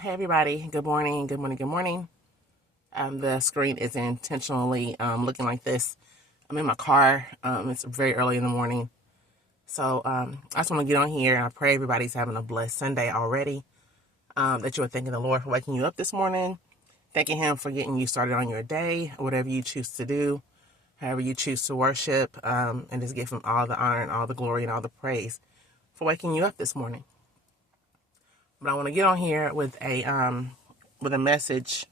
Hey everybody, good morning, good morning, good morning. The screen is intentionally looking like this. I'm in my car. It's very early in the morning. So I just want to get on here and I pray everybody's having a blessed Sunday already. That you are thanking the Lord for waking you up this morning. Thanking Him for getting you started on your day, whatever you choose to do, however you choose to worship, and just give Him all the honor and all the glory and all the praise for waking you up this morning. But I want to get on here with a message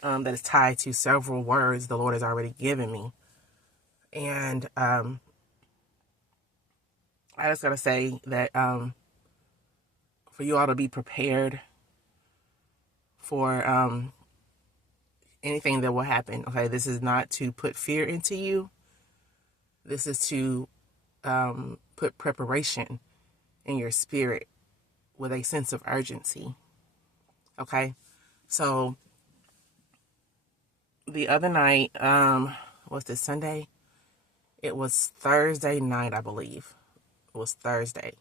that is tied to several words the Lord has already given me. And I just got to say that for you all to be prepared for anything that will happen. Okay, this is not to put fear into you. This is to put preparation in your spirit with a sense of urgency. Okay, so the other night, was this Sunday? It was Thursday night, I believe. It was Thursday.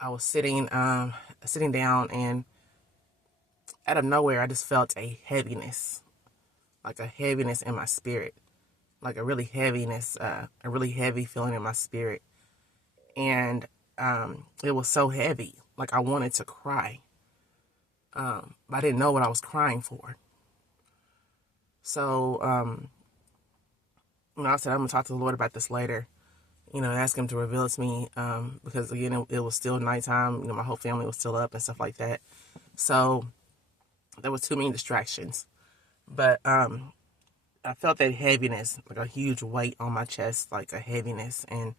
I was sitting down, and out of nowhere, I just felt a heaviness, like a heaviness in my spirit, like a really heaviness, a really heavy feeling in my spirit. And it was so heavy, like I wanted to cry. But I didn't know what I was crying for. So, I said, I'm going to talk to the Lord about this later, ask Him to reveal it to me, because again, it was still nighttime, my whole family was still up and stuff like that. So there was too many distractions, but I felt that heaviness, like a huge weight on my chest, like a heaviness, and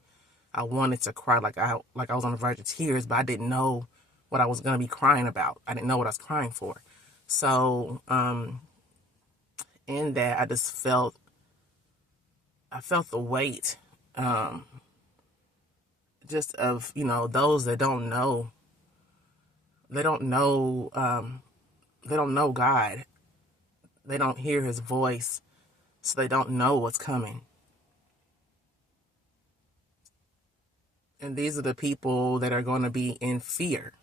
I wanted to cry, like I was on the verge of tears, but I didn't know what I was going to be crying about. I didn't know what I was crying for. So in that, I felt the weight, just of, those that don't know. They don't know God. They don't hear His voice, so they don't know what's coming. And these are the people that are going to be in fear,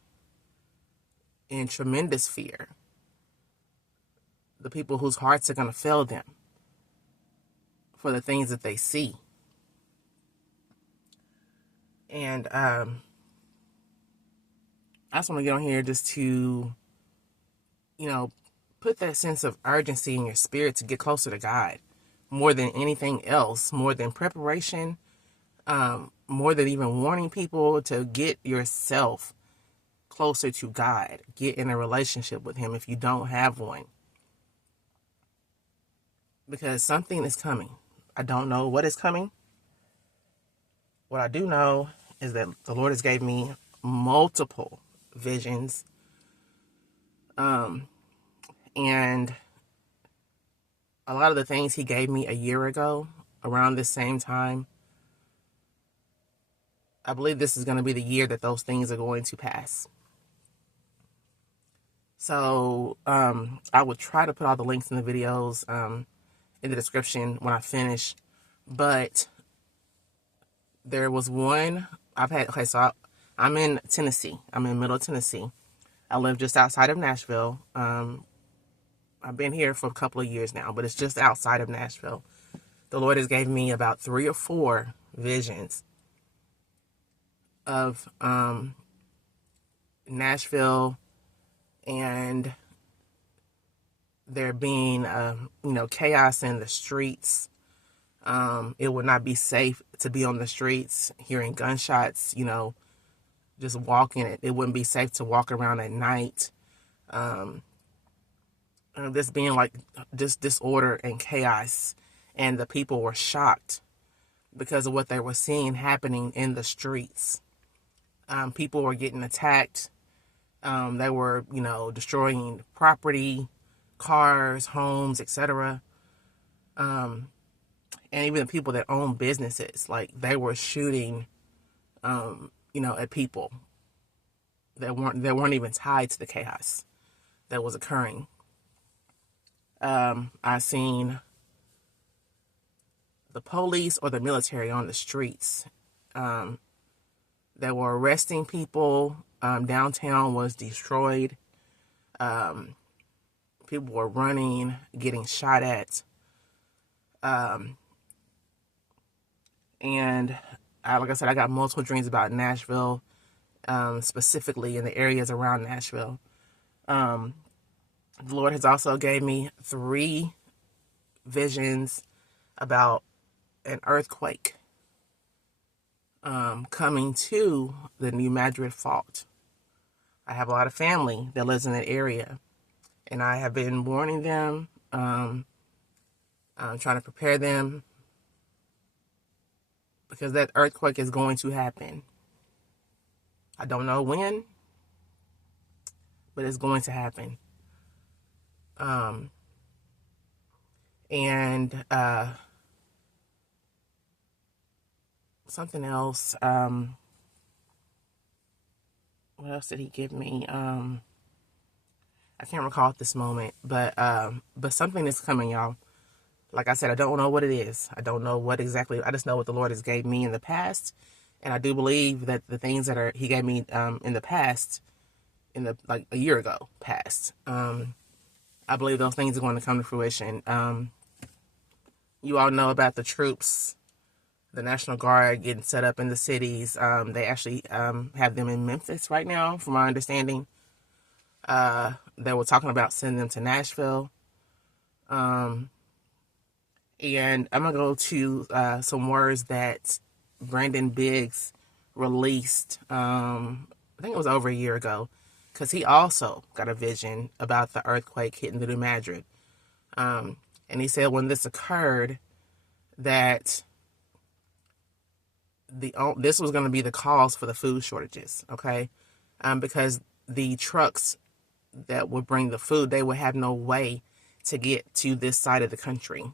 in tremendous fear. The people whose hearts are going to fail them for the things that they see. And I just want to get on here just to, put that sense of urgency in your spirit to get closer to God more than anything else, more than preparation, more than even warning people, to get yourself closer to God. Get in a relationship with Him if you don't have one. Because something is coming. I don't know what is coming. What I do know is that the Lord has gave me multiple visions. And a lot of the things He gave me a year ago, around this same time, I believe this is going to be the year that those things are going to pass. So I will try to put all the links in the videos in the description when I finish. But there was one I'm in Tennessee. I'm in Middle Tennessee. I live just outside of Nashville. I've been here for a couple of years now, but it's just outside of Nashville. The Lord has gave me about 3 or 4 visions of Nashville, and there being chaos in the streets. It would not be safe to be on the streets, hearing gunshots, just walking it. It wouldn't be safe to walk around at night. This being like just disorder and chaos, and the people were shocked because of what they were seeing happening in the streets. People were getting attacked. They were, destroying property, cars, homes, etc. And even the people that own businesses, like they were shooting, at people that weren't even tied to the chaos that was occurring. I seen the police or the military on the streets that were arresting people, Downtown was destroyed. People were running, getting shot at. And like I said, I got multiple dreams about Nashville, specifically in the areas around Nashville. The Lord has also gave me 3 visions about an earthquake coming to the New Madrid Fault. I have a lot of family that lives in that area, and I have been warning them, trying to prepare them, because that earthquake is going to happen. I don't know when, but it's going to happen. And something else. What else did he give me? I can't recall at this moment, but something is coming, y'all. Like I said, I don't know what it is. I don't know what exactly. I just know what the Lord has gave me in the past, and I do believe that the things that He gave me in the past, like a year ago, past. I believe those things are going to come to fruition. You all know about the troops, the National Guard getting set up in the cities. They actually have them in Memphis right now, from my understanding. They were talking about sending them to Nashville. And I'm going to go to some words that Brandon Biggs released, I think it was over a year ago, because he also got a vision about the earthquake hitting the New Madrid. And he said when this occurred, that this was going to be the cause for the food shortages, okay? Because the trucks that would bring the food, they would have no way to get to this side of the country.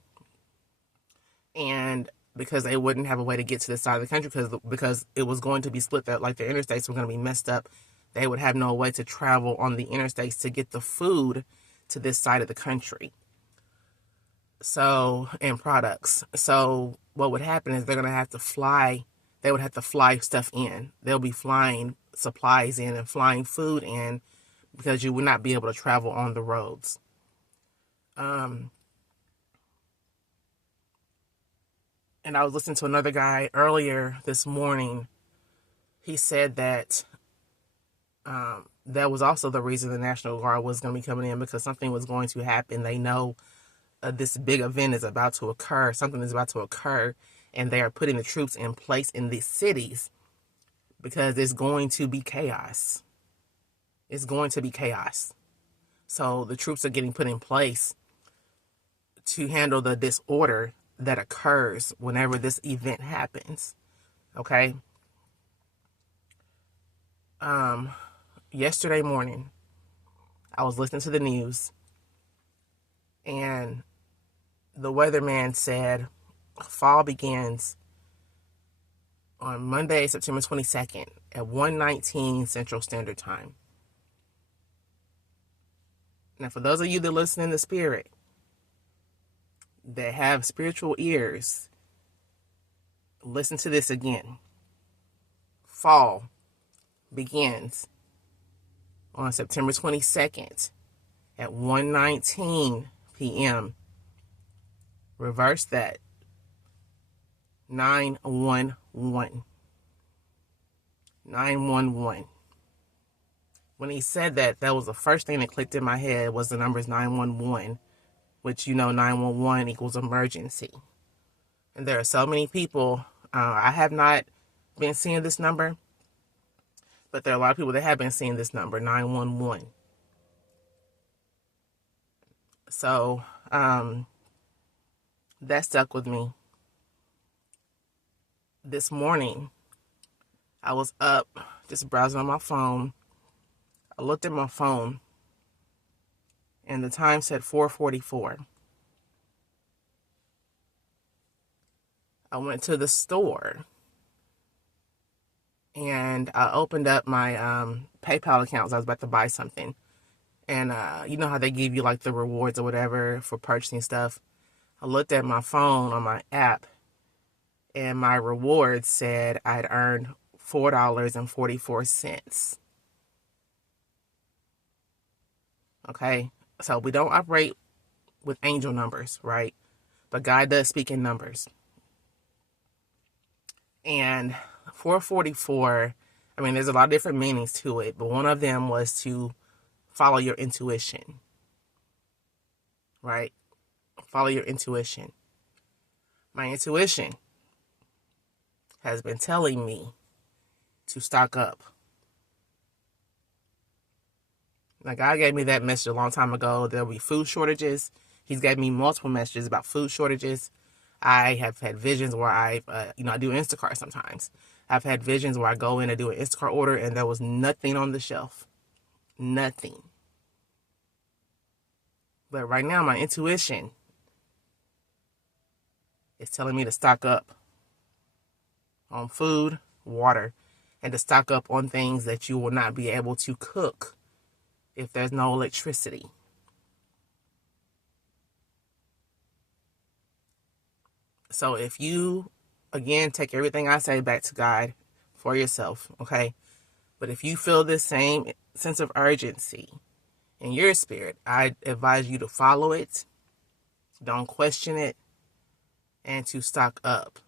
And because they wouldn't have a way to get to this side of the country, because it was going to be split, that like the interstates were going to be messed up, they would have no way to travel on the interstates to get the food to this side of the country. So, and products. So what would happen is they're going to have to fly. They would have to fly stuff in. They'll be flying supplies in and flying food in, because you would not be able to travel on the roads. And I was listening to another guy earlier this morning. He said that that was also the reason the National Guard was going to be coming in, because something was going to happen. They know this big event is about to occur. Something is about to occur, and they are putting the troops in place in these cities because it's going to be chaos. It's going to be chaos. So the troops are getting put in place to handle the disorder that occurs whenever this event happens. Okay. Yesterday morning, I was listening to the news, and the weatherman said fall begins on Monday, September 22nd at 1:19 Central Standard Time. Now, for those of you that listen in the spirit, that have spiritual ears, listen to this again. Fall begins on September 22nd at 1:19 p.m. Reverse that. 911. 911. When he said that, that was the first thing that clicked in my head, was the numbers 911, which, 911 equals emergency. And there are so many people, I have not been seeing this number, but there are a lot of people that have been seeing this number, 911. So, that stuck with me. This morning, I was up just browsing on my phone. I looked at my phone, and the time said 4:44. I went to the store, and I opened up my PayPal account. I was about to buy something, and you know how they give you like the rewards or whatever for purchasing stuff. I looked at my phone on my app, and my rewards said I'd earned $4.44. Okay? So we don't operate with angel numbers, right? But God does speak in numbers. And 444, I mean, there's a lot of different meanings to it, but one of them was to follow your intuition, right? Follow your intuition. My intuition has been telling me to stock up. Now, God gave me that message a long time ago. There'll be food shortages. He's gave me multiple messages about food shortages. I have had visions where I do Instacart sometimes. I've had visions where I go in and do an Instacart order and there was nothing on the shelf. Nothing. But right now, my intuition is telling me to stock up on food, water, and to stock up on things that you will not be able to cook if there's no electricity. So if you, again, take everything I say back to God for yourself, okay? But if you feel this same sense of urgency in your spirit, I advise you to follow it, don't question it, and to stock up.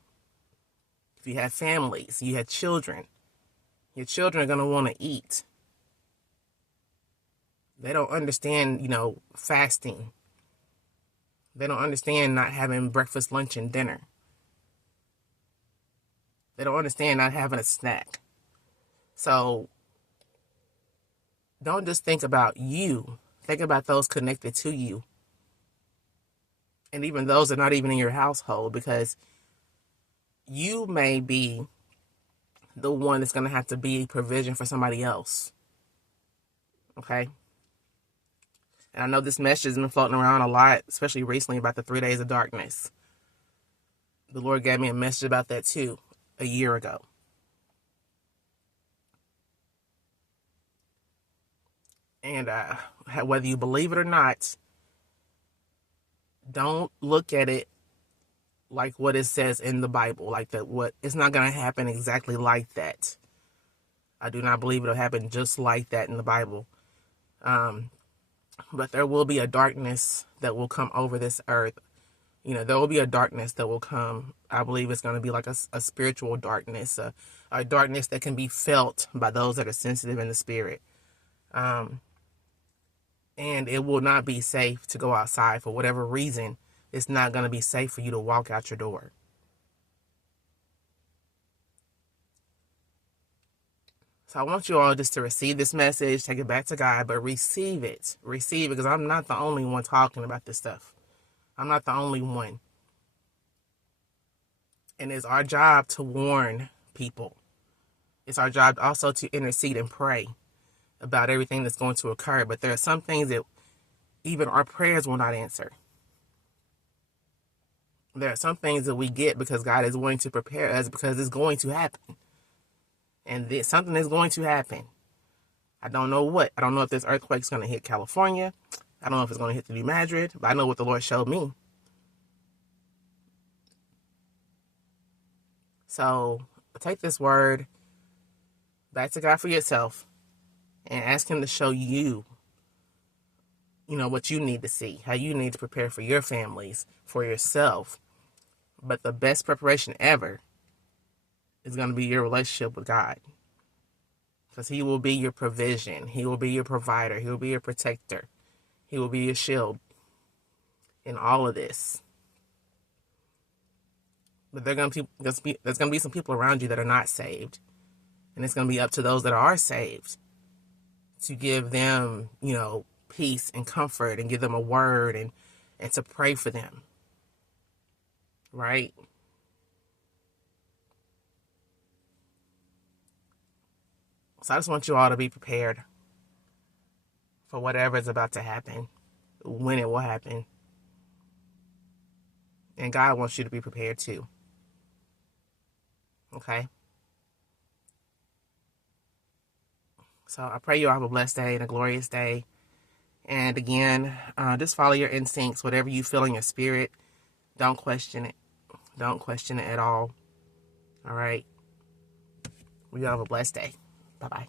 If you have families, you have children, your children are going to want to eat. They don't understand, fasting. They don't understand not having breakfast, lunch, and dinner. They don't understand not having a snack. So don't just think about you. Think about those connected to you. And even those that are not even in your household, because you may be the one that's going to have to be provision for somebody else. Okay? And I know this message has been floating around a lot, especially recently, about the 3 days of darkness. The Lord gave me a message about that too, a year ago. And whether you believe it or not, don't look at it like what it says in the Bible, like that. It's not going to happen exactly like that. I do not believe it'll happen just like that in the Bible. But there will be a darkness that will come over this earth. There will be a darkness that will come. I believe it's going to be like a spiritual darkness, a darkness that can be felt by those that are sensitive in the spirit. And it will not be safe to go outside for whatever reason. It's not going to be safe for you to walk out your door. So I want you all just to receive this message, take it back to God, but receive it. Receive it, because I'm not the only one talking about this stuff. I'm not the only one. And it's our job to warn people. It's our job also to intercede and pray about everything that's going to occur. But there are some things that even our prayers will not answer. There are some things that we get because God is going to prepare us, because it's going to happen. And something is going to happen. I don't know what. I don't know if this earthquake is going to hit California. I don't know if it's going to hit the New Madrid, but I know what the Lord showed me. So take this word back to God for yourself and ask Him to show you, what you need to see, how you need to prepare for your families, for yourself. But the best preparation ever is going to be your relationship with God. Because He will be your provision. He will be your provider. He will be your protector. He will be your shield in all of this. But there's going to be some people around you that are not saved. And it's going to be up to those that are saved to give them, peace and comfort, and give them a word, and to pray for them. Right? So I just want you all to be prepared for whatever is about to happen, when it will happen. And God wants you to be prepared too. Okay? So I pray you all have a blessed day and a glorious day. And again, just follow your instincts, whatever you feel in your spirit. Don't question it. Don't question it at all. All right? We all have a blessed day. Bye-bye.